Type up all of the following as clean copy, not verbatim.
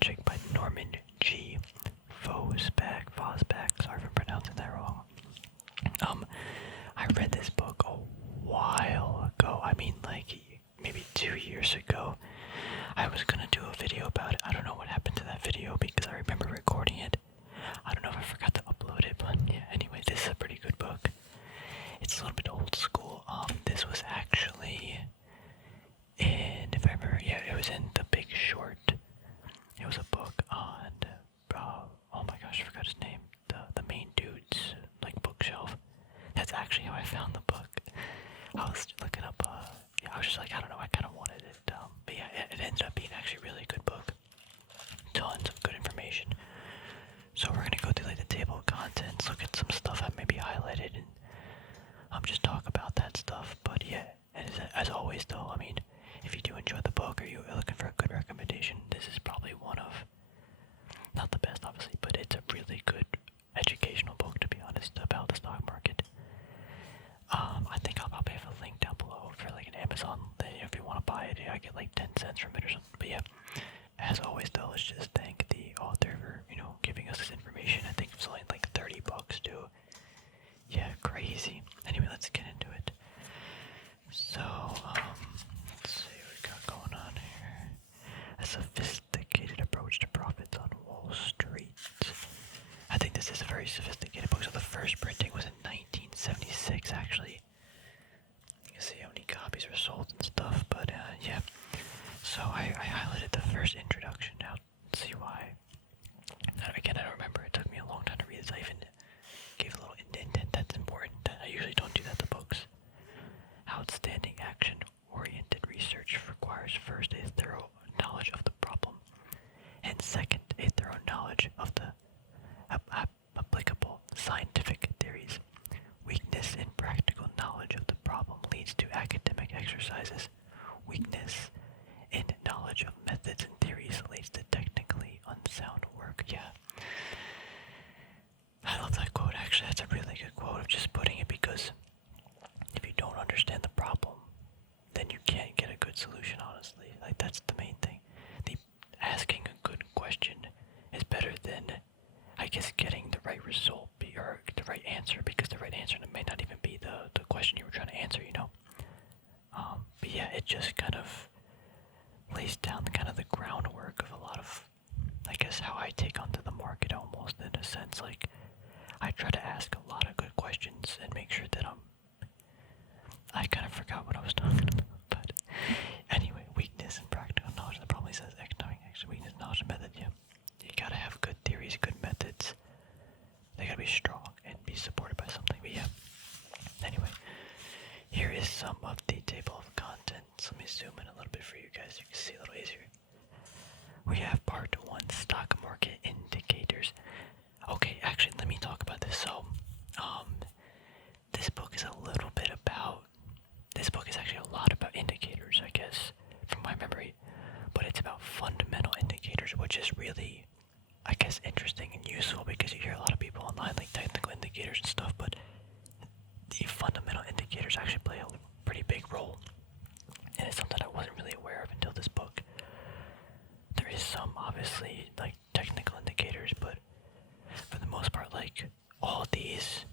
Logic by Norman G. Fosbeck, sorry for pronouncing that wrong. I read this book a while ago. I mean, like, maybe 2 years ago. I was gonna do a video about it. I don't know what happened to that video because I remember recording it. I don't know if I forgot to upload it, but yeah, anyway, this is a pretty good book. It's a little bit old school. This was actually in, if I remember, yeah, it was in The Big Short. It was a book on, oh my gosh, I forgot his name. The main dude's, like, bookshelf. That's actually how I found the book. I was looking up, yeah, I was just like, I don't know, I kind of wanted it. But yeah, it ended up being actually a really good book. Tons of good information. So we're gonna go through like the table of contents, look at some stuff I maybe highlighted, and just talk about that stuff. But yeah, as always though, I mean, if you do enjoy the book or you're looking for a good recommendation, this is probably one of, not the best obviously, but it's a really good educational book, to be honest, about the stock market. I think I'll probably have a link down below for like an Amazon thing if you want to buy it. I get like 10 cents from it or something. But yeah, as always though, let's just thank the author for, giving us this information. I think it was only like 30 bucks too. Yeah, crazy. Anyway, let's get into it. So, let's see what we got going on here. A sophisticated approach to profits on Wall Street. I think this is a very sophisticated book. So the first printing was in 1976, actually. You can see how many copies were sold and stuff, but yeah. So I highlighted the first introduction. Now, let's see why. Again, I don't remember. It took me a long time to read this. I even gave a little indent. That's important. I usually don't do that to books. Outstanding action-oriented research requires first a thorough knowledge of the problem, and second, a thorough knowledge of the applicable scientific theories. Weakness in practical knowledge of the problem leads to academic exercises. Weakness in knowledge of methods and theories leads to technically unsound work. Yeah. I love that quote, actually. That's a really good quote. I'm just putting it because if you don't understand the problem, then you can't get a good solution, honestly. Like, that's the main thing. Asking a good question is better than, I guess, getting the right result or the right answer, because the right answer may not even be the question you were trying to answer, But yeah, it just kind of lays down kind of the groundwork of a lot of, I guess, how I take onto the market almost, in a sense. Like, I try to ask a lot of good questions and make sure that I kind of forgot what I was talking about, but anyway, weakness and practical knowledge. That probably says economic weakness, knowledge, and method. Yeah, you gotta have good theories, good methods. They gotta be strong and be supported by something. But yeah, anyway, here is some of the table of contents. Let me zoom in a little bit for you guys so you can see a little easier. We have part 1, stock market indicators. Okay, actually, let me talk about this. So, this book is actually a lot about indicators, I guess, from my memory, but it's about fundamental indicators, which is really, I guess, interesting and useful because you hear a lot of people online like technical indicators and stuff, but the fundamental indicators actually play a pretty big role, and it's something I wasn't really aware of until this book. There is some, obviously, like, technical indicators, but for the most part, like, all of these,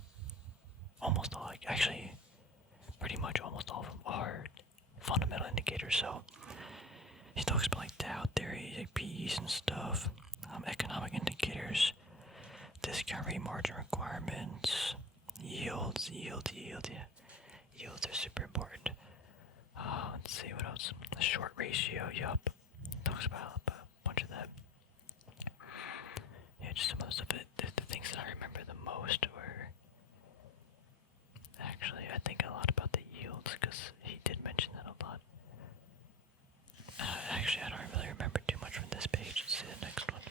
almost all, like, actually, pretty much almost all of them are fundamental indicators. So he talks about like Dow theory, like PEs and stuff, economic indicators, discount rate, margin requirements, yields, yeah. Yields are super important. Let's see what else. The short ratio, yup. Talks about a bunch of that. Yeah, just some of the stuff. The things that I remember the most were actually, I think, a lot about the yields, because he did mention that a lot. Actually, I don't really remember too much from this page. Let's see the next one.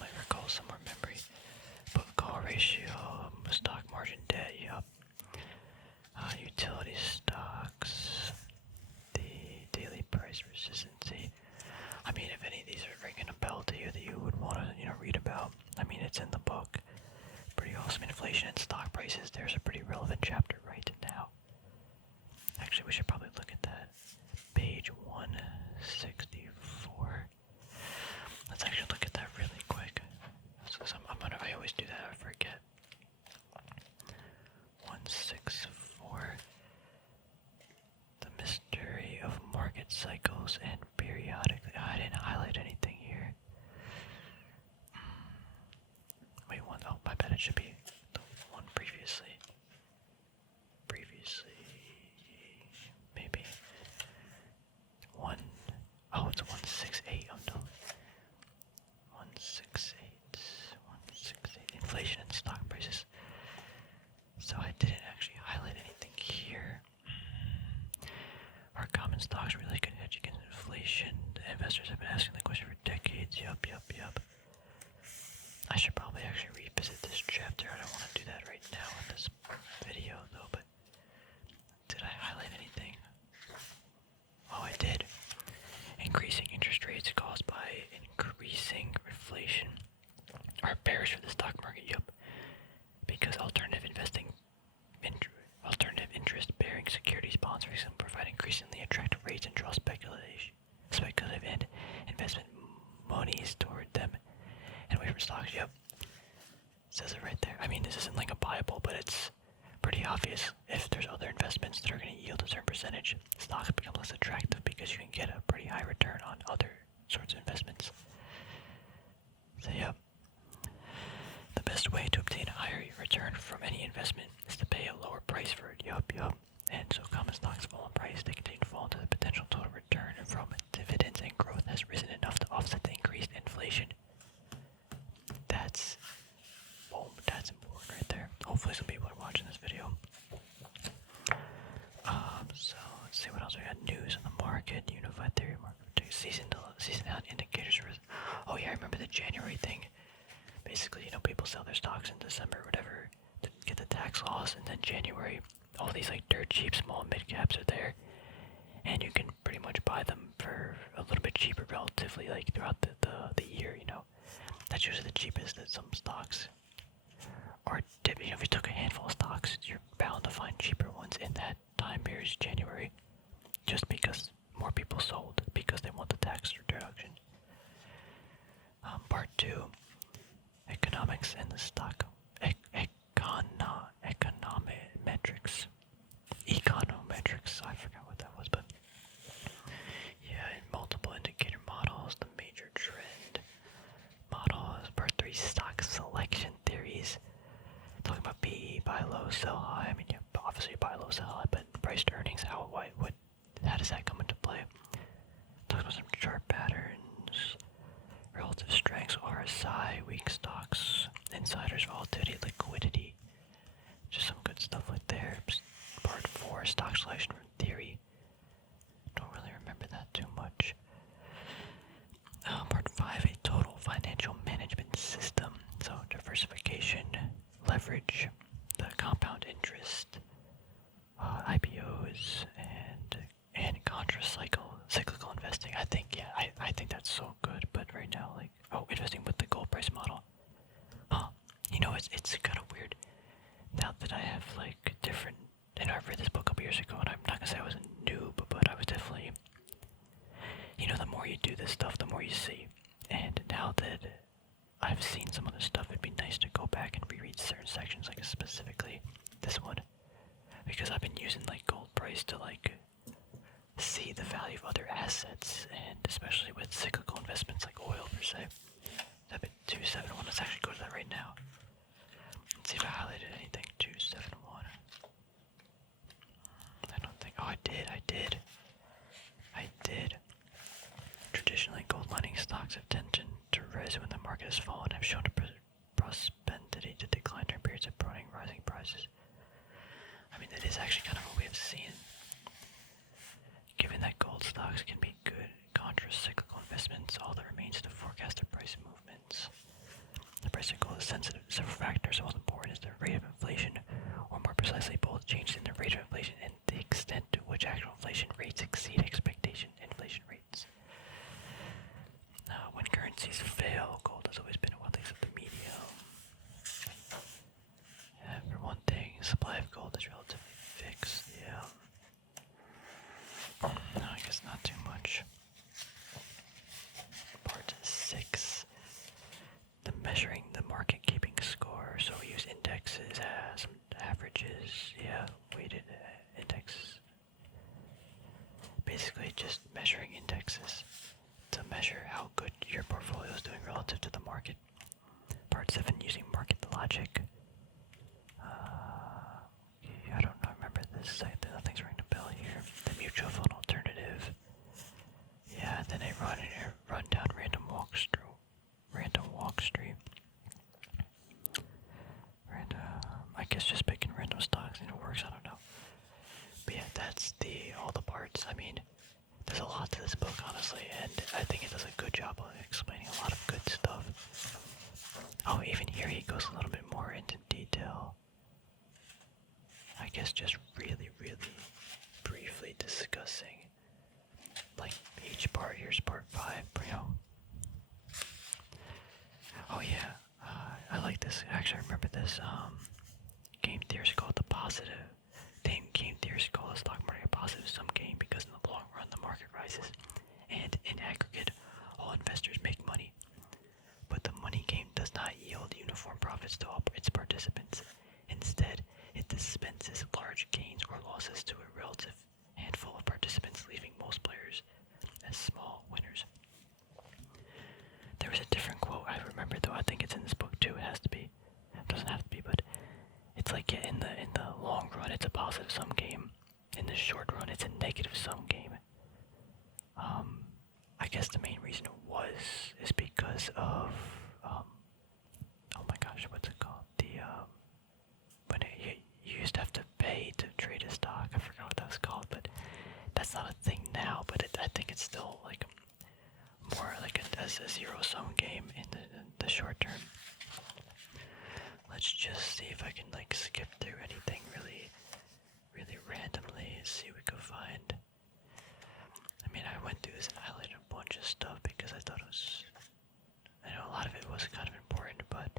Might recall some more memory. Book call ratio, stock margin debt, yup. Utility stocks, the daily price persistency. I mean, if any of these are ringing a bell to you that you would want to, read about, I mean, it's in the book. Pretty awesome. Inflation and stock prices, there's a pretty relevant chapter right now. Actually, we should probably look at that. Page 164. Let's actually cycles and periodically. I didn't highlight anything here. Wait, oh, my bad, it should be the one previously. Maybe. It's 168, oh no. 168, inflation and stock prices. So I didn't actually highlight anything here. Are common stocks really good hedge against inflation? The investors have been asking the question for decades. Yup. I should probably actually revisit this chapter. I don't want to do that right now in this video though, but did I highlight anything? Oh, I did. Increasing interest rates caused by increasing inflation are bearish for the stock market. Yup. Because alternative interest-bearing securities bonds, for example, provide increasingly attractive rates and draw speculative and investment monies toward them and away from stocks. Yep. Says it right there. I mean, this isn't like a Bible, but it's pretty obvious. If there's other investments that are going to yield a certain percentage, stocks become less attractive because you can get a pretty high return on other sorts of investments. So, yep. The best way to obtain a higher return from any investment is to pay a lower price for it. Yup. And so common stocks fall in price, they continue to fall until the potential total return from dividends and growth has risen enough to offset the increased inflation. That's important right there. Hopefully some people are watching this video. So let's see what else we got. News on the market, unified theory market, seasonality indicators. Oh yeah, I remember the January thing. Basically, people sell their stocks in December or whatever to get the tax loss, and then January, all these like dirt cheap small mid caps are there, and you can pretty much buy them for a little bit cheaper relatively, like throughout the year. That's usually the cheapest that some stocks. Or if you took a handful of stocks, you're bound to find cheaper ones in that time period, January, just because more people sold because they want the tax reduction. Part 2. Economics and the stock. Econometrics. I forgot what that was, but yeah, multiple indicator models, the major trend models. Part 3. Stock selection theories. Talking about PE, buy low, sell high. I mean, yeah, obviously buy low, sell high, but price to earnings, how does that come into play? Talking about some chart patterns, relative strengths, RSI, weak stocks, insiders, volatility, liquidity. Just some good stuff like there. Part 4, stock selection from theory. Don't really remember that too much. Part 5, a total financial management system. So diversification, leverage, the compound interest, IPOs, and cyclical investing. I think that's so good. But right now, investing with the gold price model. It's kind of weird. Now that I have different, and I read this book a couple years ago, and I'm not gonna say I was a noob, but I was definitely. The more you do this stuff, the more you see. And now that I've seen some other stuff, it'd be nice to go back and reread certain sections, specifically this one, because I've been using gold price to see the value of other assets, and especially with cyclical investments like oil per se. I've been 271. Let's actually go to that right now. Let's see if I highlighted anything. 271. I don't think. Oh, I did. Traditionally, gold mining stocks have tended to rise when the market has fallen and have shown a propensity to decline during periods of rising prices. I mean, that is actually kind of what we have seen. Given that gold stocks can be good contra-cyclical investments, all that remains to forecast their price movements. The price of gold is sensitive to several factors. The most important is the rate of inflation, or more precisely, both changes in the rate of inflation and the extent to which actual inflation rates exceed expectation inflation rates. When currencies fail, gold has always been one thing of the media. For one thing, supply of gold is relatively fixed. Yeah. No, I guess not too much. Part 6. The measuring the market keeping score. So we use indexes, some averages, weighted indexes. Basically just measuring indexes to measure how good your portfolio is doing relative to the market. Part 7, using market logic. I don't know, remember this. Nothing's ringing a bell here. The mutual fund alternative. Yeah, then I run down random walk street. I guess just picking random stocks and it works. I don't know. But yeah, that's all the parts. I mean, there's a lot to this book, honestly, and I think it does a good job of explaining a lot of good stuff. Oh, even here he goes a little bit more into detail. I guess just really, really briefly discussing, like, each part. Here's part 5, you know. Oh yeah, I like this. Actually, I remember this. Game theory called the positive. Game theory called the stock market a positive sum game because in the long run the market rises, and in aggregate, all investors make money. But the money game does not yield uniform profits to all its participants. Instead, it dispenses large gains or losses to a relative handful of participants, leaving most players as small winners. There was a different quote I remember, though. I think it's in this book too. It has to be. It doesn't have to be, but it's like in the long run, it's a positive sum game. In the short run, it's a negative sum game. I guess the main reason is because of oh my gosh, what's it called? When you used to have to pay to trade a stock. I forgot what that was called, but that's not a thing now. But I think it's still like more like a zero sum game in the short term. Let's just see if I can like skip through anything really randomly and see what we can find. I mean, I went through this and highlighted a bunch of stuff because I thought I know a lot of it was kind of important, but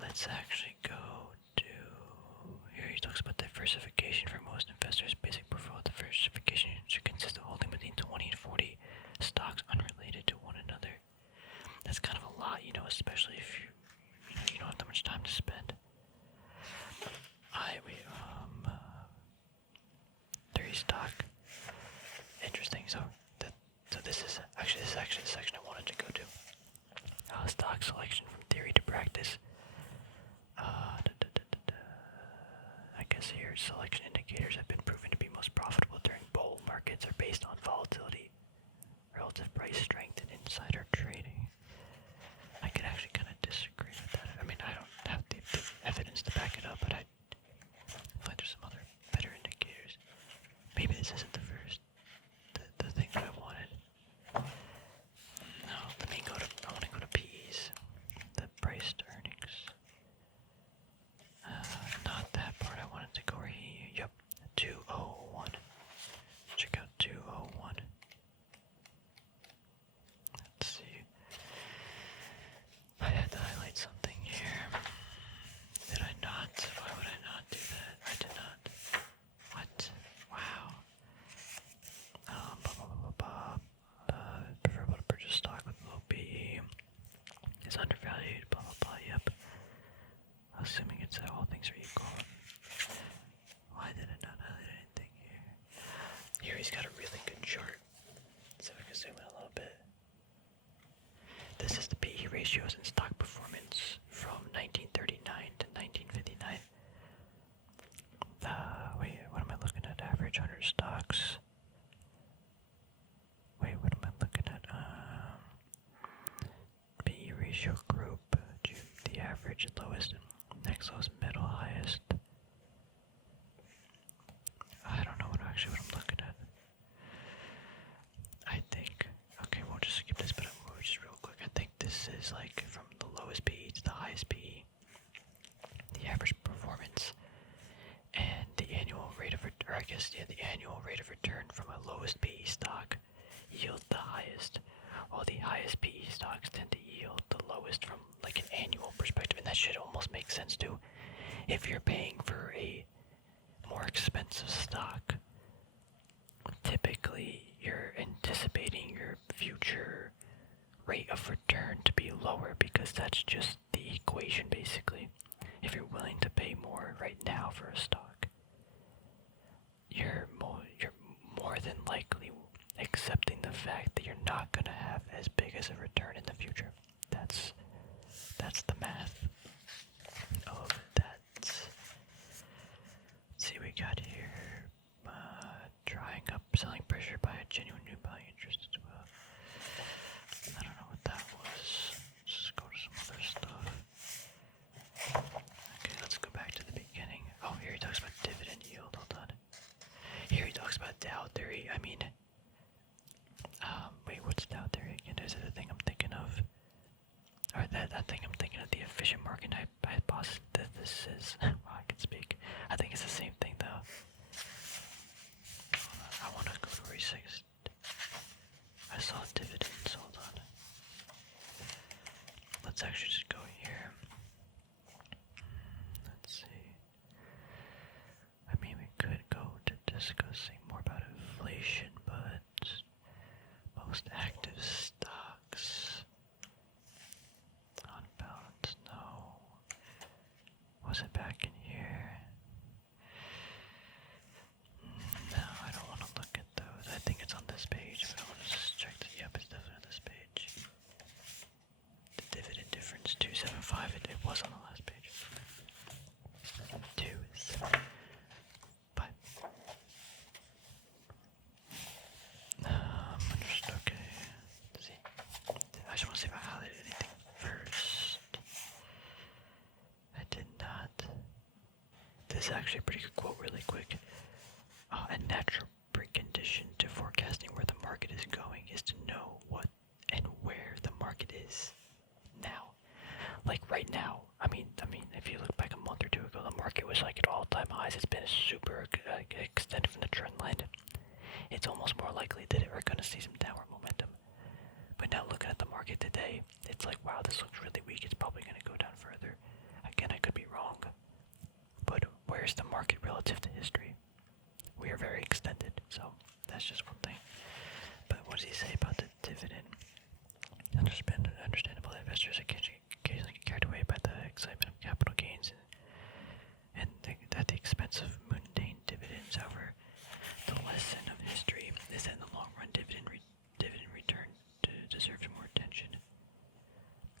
let's actually go to here. He talks about diversification. For most investors, basic portfolio diversification should consist of holding between 20 and 40 stocks unrelated to one another. That's kind of a lot, especially if you don't have that much time to spend. 30 stock. Interesting. So this is actually the section I wanted to go to. Stock selection from theory to practice. I guess here selection indicators have been proven to be most profitable during bull markets are based on volatility, relative price strength, and insider trading. I could actually kind of disagree with that. I mean, I don't have the evidence to back it up, but I feel like there's some other better indicators. Maybe this isn't the first, the thing that I wanted. No, I want to go to P's, the price to earnings. Not that part, I wanted to go over here. Yep, 201. Check out 201. Let's see. I had to highlight something here. Did I not? Why would I not do that? I did not. What? Wow. Preferable to purchase stock with low PE. Is undervalued, blah blah blah, yep. Assuming it's all things are equal. Why did I not highlight anything here? Here he's got a really good chart. So I can zoom in a little bit. This is the PE ratios and stock performance from 1939 to 1959. Wait, what am I looking at? Average 100 stocks. Wait, what am I looking at? PE ratio group. The average, lowest, next lowest, middle, highest. I don't know what I'm looking at. I think, okay, we'll just skip this, but I'll move just real quick. I think this is like from the lowest PE to the highest PE. The average performance and the annual rate of return, the annual rate of return from a lowest PE stock yield the highest, while the highest PE stocks tend to yield the lowest from like an annual perspective. And that should almost make sense too. If you're paying for a more expensive stock, typically you're anticipating your future rate of return to be lower because that's just the equation basically. If you're willing to pay more right now for a stock, you're not gonna have as big as a return in the future. That's the math of that. Let's see, we got here drying up selling pressure by a genuine new buying interest as well. I don't know what that was. Let's just go to some other stuff. Okay, let's go back to the beginning. Oh, here he talks about dividend yield. Hold on. Here he talks about Dow theory. I mean, wait, what's Dow theory again? Is it the thing I'm thinking of? Or that thing I'm thinking of, the efficient market hypothesis. Well, I can speak. I think it's the same thing though. I want to go to where he says I saw dividends. Hold on. Let's actually just go here. Let's see. I mean, we could go to discussing more about inflation, but most active stocks on balance. No. Was it back in here? No, I don't want to look at those. I think it's on this page, but I want to just check. Yep, it's definitely on this page. The dividend difference 275. It was on the last page. 275. Just okay. Let's see. I just want to see if I highlighted anything first. I did not. This is actually a pretty good quote, really quick. A natural precondition to forecasting where the market is going is to know what and where the market is now. Like right now, I mean, if you look back a month or two ago, the market was like at all-time highs. It's been super extended from the trend line. It's almost more likely that we're going to see some downward momentum. But now looking at the market today, it's like, wow, this looks really weak. It's probably going to go down further. Again, I could be wrong. But where's the market relative to history? We are very extended, so that's just one thing. But what does he say about the dividend? Understandable that investors occasionally get carried away by the excitement of capital gains and at the expense of mundane dividends. However, the lesson of history is that in the long run, dividend return deserves more attention.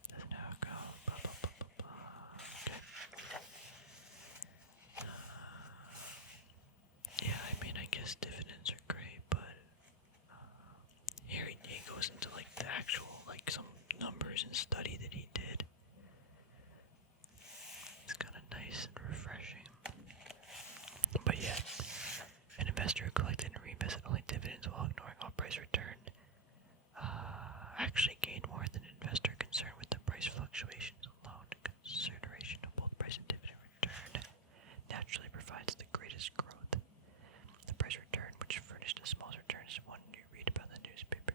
Doesn't how it go? Blah, blah, blah, blah, blah. Okay. Yeah, I mean, I guess dividends are great, but here he goes into like the actual, like some numbers and study that he did. It's kind of nice and refreshing. But yeah, an investor who collected and reinvested only dividends while ignoring all price return actually gained more than an investor concerned with the price fluctuations alone. Consideration of both price and dividend return naturally provides the greatest growth. The price return, which furnished the smallest return, is one you read about in the newspaper.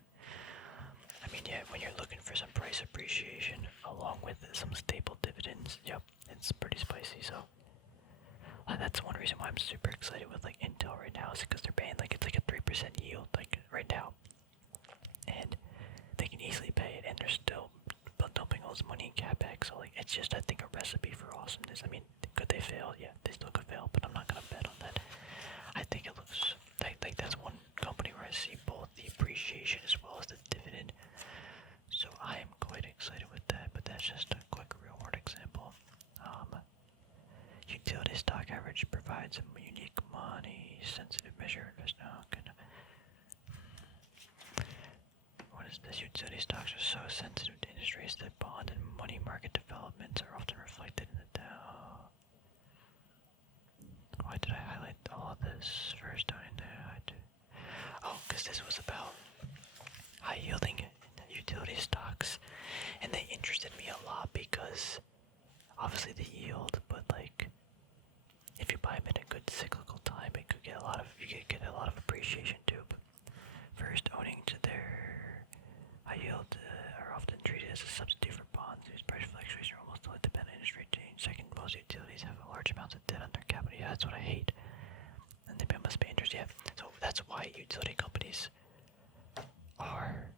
I mean, yeah, when you're looking for some price appreciation along with some stable dividends, yep, it's pretty spicy. So that's one reason why I'm super excited with like Intel right now, is because they're paying like it's like a 3% yield like right now, and they can easily pay it, and they're still dumping all this money in capex. So like it's just, I think, a recipe for awesomeness. I mean, could they fail? Yeah, they still could fail, but I'm not gonna bet on that. I think it looks like that's one company where I see both the appreciation as well as the dividend. So I am quite excited with that. But that's just a quick real world example. Utility stock average provides a unique money sensitive measure. What is this? Utility stocks are so sensitive to industries that bond and money market developments are often reflected in the Dow. Why did I highlight all of this first? Oh, because this was about high yielding utility stocks, and they interested me a lot because obviously the yield, but like if you buy them in a good cyclical time, you could get a lot of appreciation too. But first, owning to their high yield are often treated as a substitute for bonds whose price fluctuations are almost totally dependent on interest rate change. Second, most utilities have large amounts of debt on their capital. Yeah, that's what I hate. And they must pay interest. Yeah, so that's why utility companies are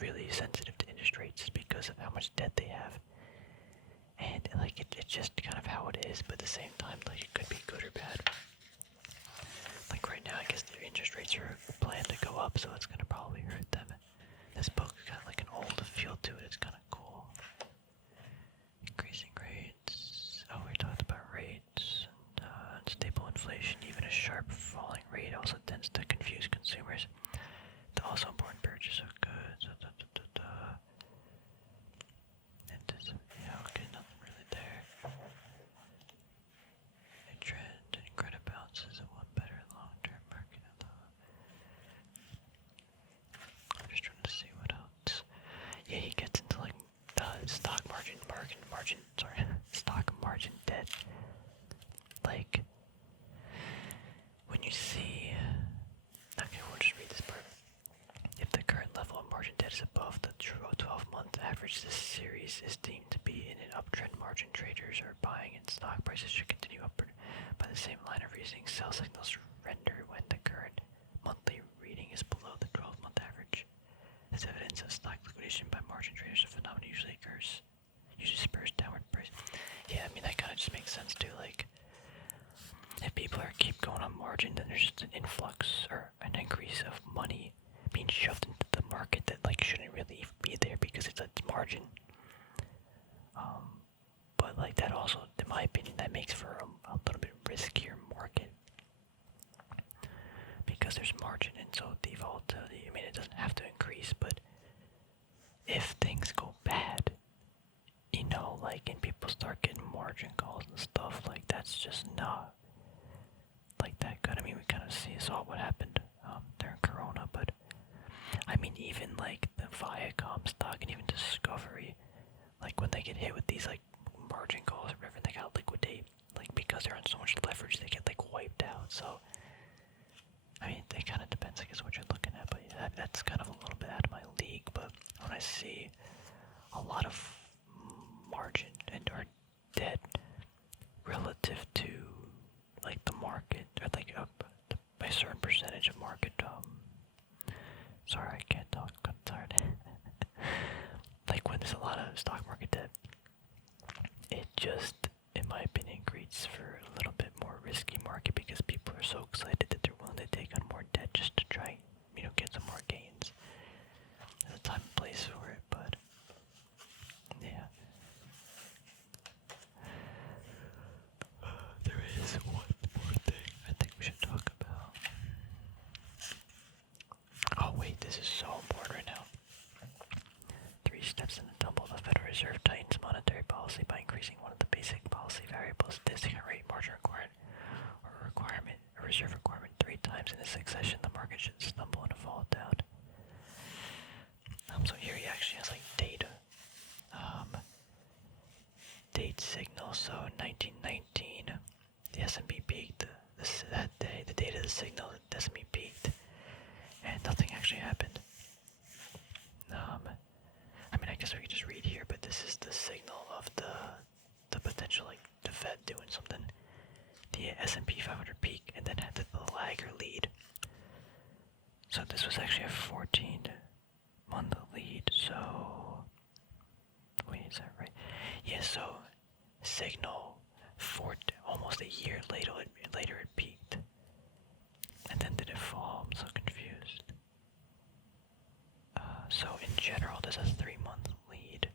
really sensitive to interest rates because of how much debt they have. And like it's just kind of how it is, but at the same time, like it could be good or bad. Like right now, I guess their interest rates are plan to go up, so it's gonna probably hurt them. This book's got like an old feel to it. It's kind of cool. Increasing rates. Oh, we talked about rates. Stable inflation. Even a sharp falling rate also tends to confuse consumers. The also important purchase of goods. Yeah, okay, nothing really there. A trend and credit balances of one better long-term market. I'm just trying to see what else. Yeah, he gets into like stock margin, stock margin debt. Like, when you see, okay, we'll just read this part. If the current level of margin debt is above the 12-month average, this series is deemed to be in an uptrend. Margin traders are buying and stock prices should continue upward. By the same line of reasoning, sell signals render when the current monthly reading is below the 12-month average. As evidence of stock liquidation by margin traders, a phenomenon usually spurs downward price. Yeah, I mean, that kind of just makes sense too. Like, if people keep going on margin, then there's just an influx or an increase of money being shoved into the market that like shouldn't really be there because it's margin. But like that also, in my opinion, that makes for a little bit riskier market because there's margin, and so the volatility. I mean, it doesn't have to increase, but if things go bad, like, and people start getting margin calls and stuff, like that's just not like that good. I mean, we kind of saw what happened during Corona, but I mean, even like the Viacom stock and even Discovery, like when they get hit with these like margin calls or whatever, they gotta liquidate, like because they're on so much leverage, they get like wiped out. So, I mean, it kind of depends, I guess, what you're looking at, but yeah, that's kind of a little bit out of my league. But when I see a lot of margin and or debt relative to like the market, or like a certain percentage of market, sorry, I can't talk, I'm tired. Like when there's a lot of stock market debt, it just, in my opinion, creates for a little bit more risky market because people are so excited that they're willing to take on more debt just to try, get some more gains. There's a time and place for it, but yeah. There is one more thing I think we should talk about. Oh wait, this is so important right now. 3 steps in the tumble. The Federal Reserve tightens monetary policy by increasing one of the basic policy variables, discount rate, margin requirement, a reserve requirement 3 times in a succession. The market should stumble and fall down. So here he actually has like data. Date signal. So in 1919, the S&P peaked. That day, the date of the signal, the S&P peaked, and nothing actually happened. I mean, I guess we could just read here, but this is the signal of the potential, like the Fed doing something. The S&P 500 peak, and then had the lagger lead. So this was actually a 14-month lead. So wait, is that right? Yeah. So signal almost a year later it peaked, and then did it fall? I'm so confused. So in general, this is a 3-month lead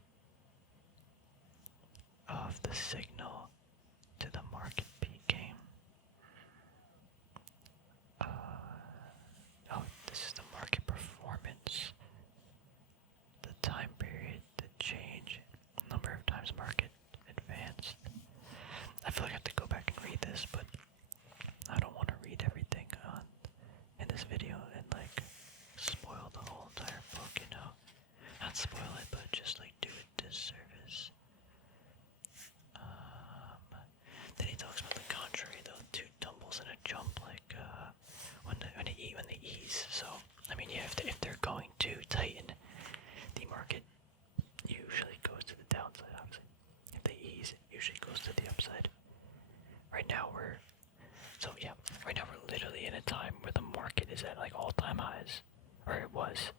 of the signal to the market peaking. This is the market performance, the time period, the change, number of times market advanced. I feel like I have to go back and read this, but I don't want to read everything in this video and like spoil the whole entire book, Not spoil it, but just like do it disservice. Then he talks about the contrary, though, 2 tumbles and a jump, like when they ease. So I mean, yeah, if they're going to tighten, the market usually goes to the downside. Obviously, if they ease, it usually goes to the upside. Right now we're literally in a time where the market is at like all-time highs, or it was.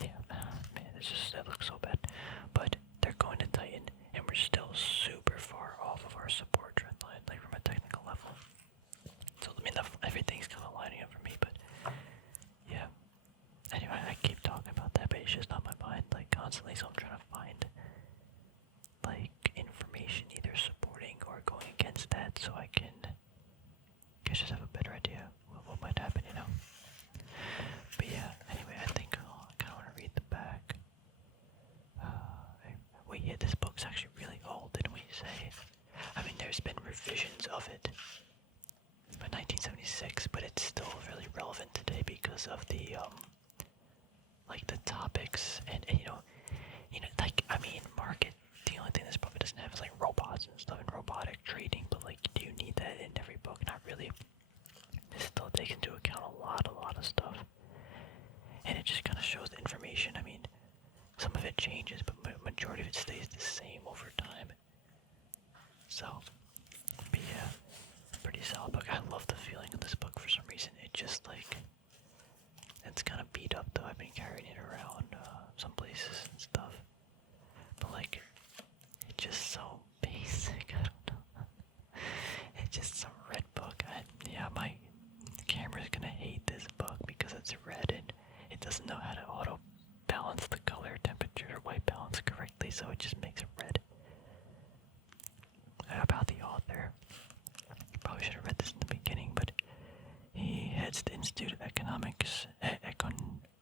Man, it looks so bad. But they're going to tighten, and we're still super far off of our support trend line, like from a technical level. So I mean, everything's kind of lining up for me, but visions of it. By 1976, but it's still really relevant today because of the like the topics and like I mean market. The only thing this probably doesn't have is like robots and stuff and robotic trading, but like do you need that in every book? Not really. It still takes into account a lot of stuff, and it just kind of shows the information. I mean, some of it changes, but majority of it stays the same over time. So, but yeah, pretty solid book. I love the feeling of this book for some reason. It just like it's kind of beat up though. I've been carrying it around some places and stuff, but like it's just so basic. I don't know. It's just some red book. Yeah, my camera's gonna hate this book because it's red and it doesn't know how to auto balance the color, temperature, or white balance correctly, so it just makes it red. About the author, probably should have read this in the beginning, but he heads the Institute of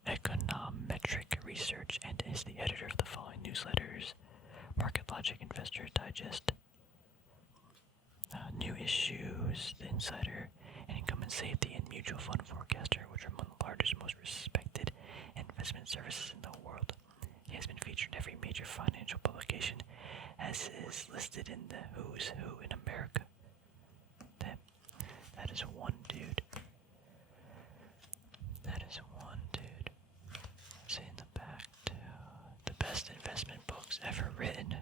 Econometric Research and is the editor of the following newsletters: Market Logic, Investor's Digest, New Issues, The Insider, and Income and Safety and Mutual Fund Forecaster, which are among the largest and most respected investment services in the world. He has been featured in every major financial publication, as is listed in the Who's Who in America. That is one dude. See in the back too. The best investment books ever written.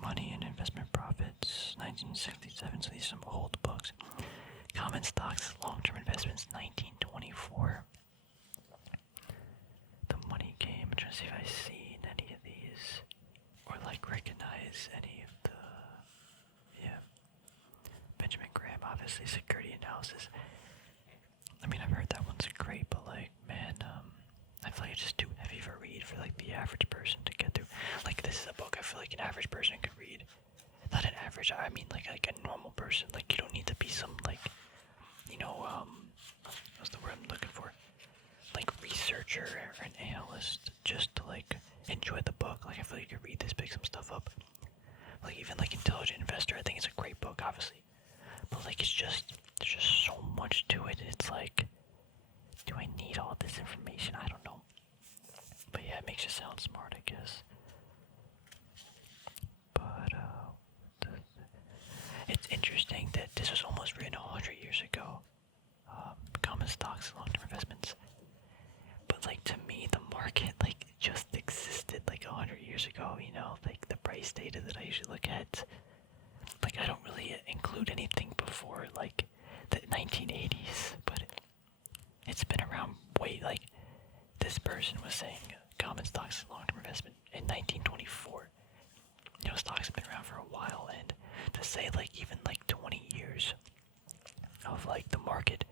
Money and Investment Profits, 1967. So these are some old books. Common Stocks, Long-Term Investments, 1924. The Money Game. I'm trying to see if I've seen any of these or like recognize any of the. Yeah. Benjamin Graham, obviously, Security Analysis. I mean, I've heard that one's great, but like, man, I feel like it's just too heavy of a read for like the average person to get through. Like, this is a book I feel like an average person could read. Not an average, I mean like a normal person. Like, you don't need to be some like, what's the word I'm looking for? Like researcher or an analyst just to like enjoy the book. Like, I feel like you could read this, pick some stuff up. Like, even like Intelligent Investor, I think it's a great book, obviously. But like, there's just so much to it. It's like, do I need all this information? I don't know. But yeah, it makes you sound smart, I guess. But it's interesting that this was almost written 100 years ago. Common Stocks, Long-Term Investments. But like, to me, the market like just existed like 100 years ago. Like the price data that I usually look at. Like, I don't really include anything before like the 1980s, but it's been around way, like, this person was saying common stocks long-term investment in 1924. Stocks have been around for a while, and to say like even like 20 years of like the market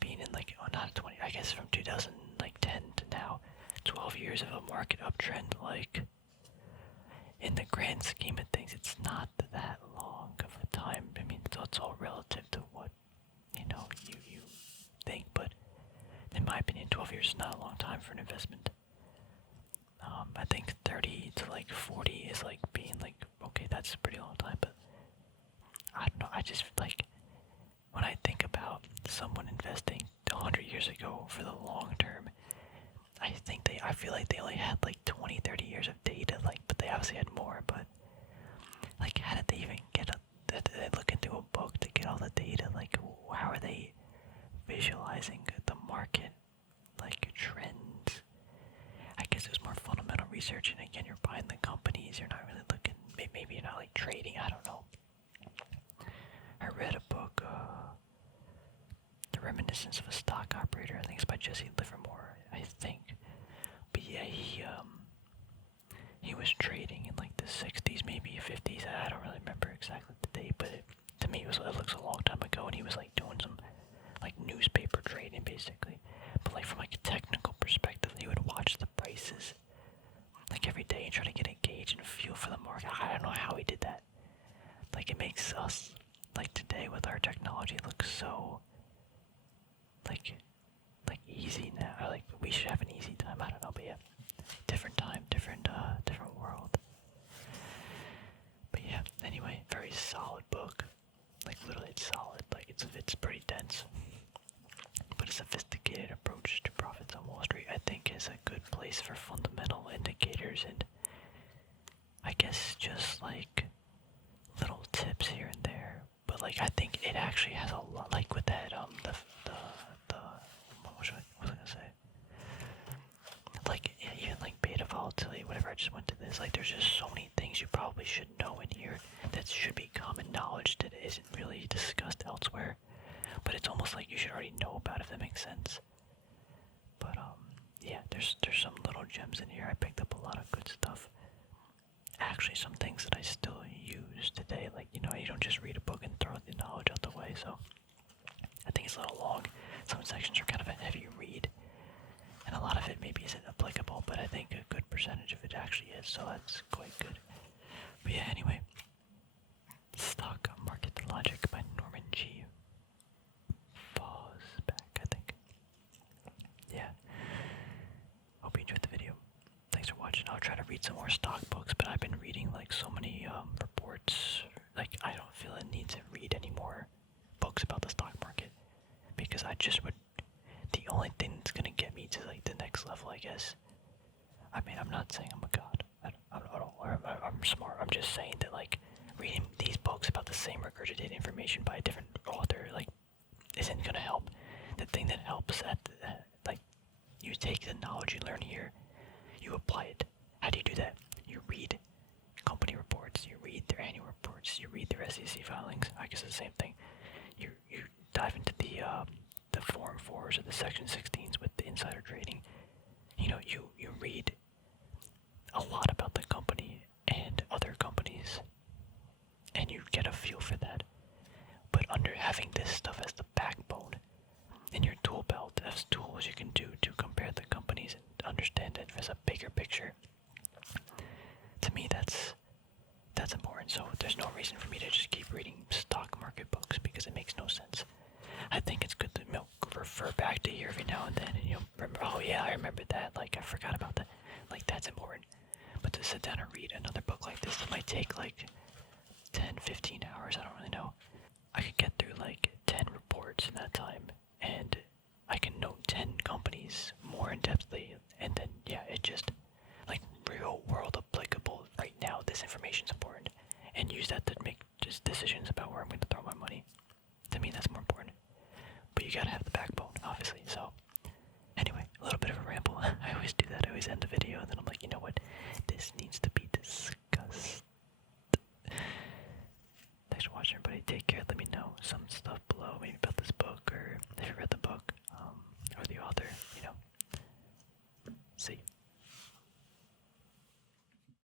being in like, not 20, I guess from 2010 to now, 12 years of a market uptrend, like, in the grand scheme of things, it's not that long of a time. I mean, it's all relative to what, you think, but in my opinion, 12 years is not a long time for an investment. I think 30 to like 40 is like being like, okay, that's a pretty long time, but I don't know, I just like, when I think about someone investing 100 years ago for the long term, I feel like they only had like 20, 30 years of data, like, but they obviously had more, but like, how did they even did they look into a book to get all the data? Like, how are they visualizing the market, like, trends? I guess it was more fundamental research, and again, you're buying the companies, you're not really looking, maybe you're not like trading, I don't know. I read a book, The Reminiscence of a Stock Operator, I think it's by Jesse Livermore, I think. But yeah, he was trading in like the 60s, maybe 50s, I don't really remember exactly the date, but to me it looks a long time ago, and he was like doing some like newspaper trading basically. But like, from like a technical perspective, he would watch the prices like every day and try to get a gauge and feel for the market. I don't know how he did that. Like, it makes us, like, today with our technology, look so like easy now. Or like, we should have an easy time. I don't know, but yeah, different time, different world. But yeah, yeah, anyway, very solid book. Like, literally, it's solid. Like, it's pretty dense. But a sophisticated approach to profits on Wall Street, I think, is a good place for fundamental indicators and I guess just like little tips here and there. But like, I think it actually has a lot. Like with that, the what was I gonna say? Like even like beta volatility, whatever. I just went to this. Like, there's just so many things you probably should know in here that should be common knowledge that isn't really discussed elsewhere. But it's almost like you should already know about, if that makes sense. But yeah, there's some little gems in here. I picked up a lot of good stuff. Actually, some things that I still use today, like, you don't just read a book and throw the knowledge out the way. So I think it's a little long. Some sections are kind of a heavy read, and a lot of it maybe isn't applicable, but I think a good percentage of it actually is, so that's quite good. But yeah, anyway, Stock Market Logic by Norman G. Fosbeck, I think. Yeah. Hope you enjoyed the video. Thanks for watching. I'll try to read some more stock books, but I've been reading like so many reports. Like, I don't feel a need to read any more books about the stock market because I just would. The only thing that's gonna get me to like the next level, I guess. I mean, I'm not saying I'm a god. I'm smart. I'm just saying that like reading these books about the same regurgitated information by a different author like isn't gonna help. The thing that helps like you take the knowledge you learn here, you apply it. How do you do that? You read company reports, you read their annual reports, you read their SEC filings. I guess it's the same thing. You dive into the Form 4s or the Section 16s with the insider trading. You read a lot about the company and other companies, and you get a feel for that. But under having this stuff as the backbone in your tool belt, as tools you can do to compare the companies and understand it as a bigger picture, to me that's important. So there's no reason for me to just keep reading stock market books because it makes no sense. I think it's good to refer back to here every now and then, and remember, oh yeah, I remembered that, like I forgot about that. Like, that's important. But to sit down and read another book like this, it might take like 10, 15 hours, I don't really know. I could get through like 10 reports in that time, and I can know 10 companies more in-depthly, and then, yeah, it just, like, real world applicable right now, this information's important, and use that to make just decisions about where I'm going to